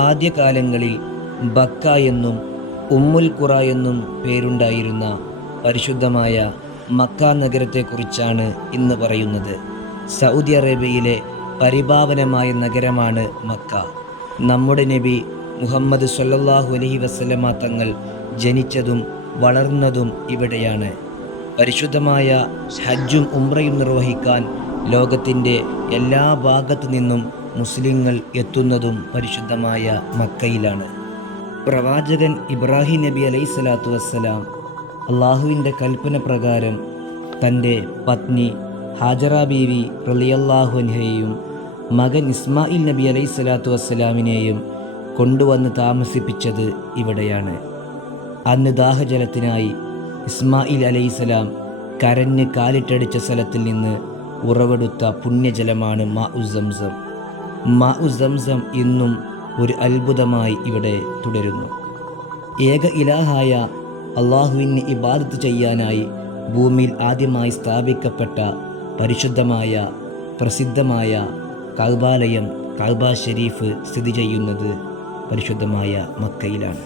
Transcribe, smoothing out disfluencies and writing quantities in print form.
ആദ്യകാലങ്ങളിൽ ബക്ക എന്നും ഉമ്മുൽ ഖുറ എന്നും പേരുണ്ടായിരുന്ന പരിശുദ്ധമായ മക്ക നഗരത്തെക്കുറിച്ചാണ് ഇന്ന് പറയുന്നത്. സൗദി അറേബ്യയിലെ പരിപാവനമായ നഗരമാണ് മക്ക. നമ്മുടെ നബി മുഹമ്മദ് സ്വല്ലല്ലാഹു അലൈഹി വസല്ലമ തങ്ങൾ ജനിച്ചതും വളർന്നതും ഇവിടെയാണ്. പരിശുദ്ധമായ ഹജ്ജും ഉംറയും നിർവഹിക്കാൻ ലോകത്തിൻ്റെ എല്ലാ ഭാഗത്തു നിന്നും മുസ്ലിങ്ങൾ എത്തുന്നതും പരിശുദ്ധമായ മക്കയിലാണ്. പ്രവാചകൻ ഇബ്രാഹിം നബി അലൈഹിസ്സലാത്തു വസ്സലാം അള്ളാഹുവിൻ്റെ കൽപ്പന പ്രകാരം തൻ്റെ പത്നി ഹാജറ ബീവി റളിയല്ലാഹു അൻഹയെയും മകൻ ഇസ്മായിൽ നബി അലൈഹിസ്സലാത്തു വസ്സലാമിനെയും കൊണ്ടുവന്ന് താമസിപ്പിച്ചത് ഇവിടെയാണ്. അന്ന് ദാഹജലത്തിനായി ഇസ്മായിൽ അലൈഹിസ്സലാം കരഞ്ഞ് കാലിട്ടടിച്ച സ്ഥലത്തിൽ നിന്ന് ഉറവെടുത്ത പുണ്യജലമാണ് മാഉ സംസം. മാഉ സംസം ഇന്നും ഒരു അത്ഭുതമായി ഇവിടെ തുടരുന്നു. ഏക ഇലാഹായ അള്ളാഹുവിന് ഇബാദത്ത് ചെയ്യാനായി ഭൂമിയിൽ ആദ്യമായി സ്ഥാപിക്കപ്പെട്ട പരിശുദ്ധമായ പ്രസിദ്ധമായ കഅബാലയം കഅബ ഷരീഫ് സ്ഥിതി ചെയ്യുന്നത് പരിശുദ്ധമായ മക്കയിലാണ്.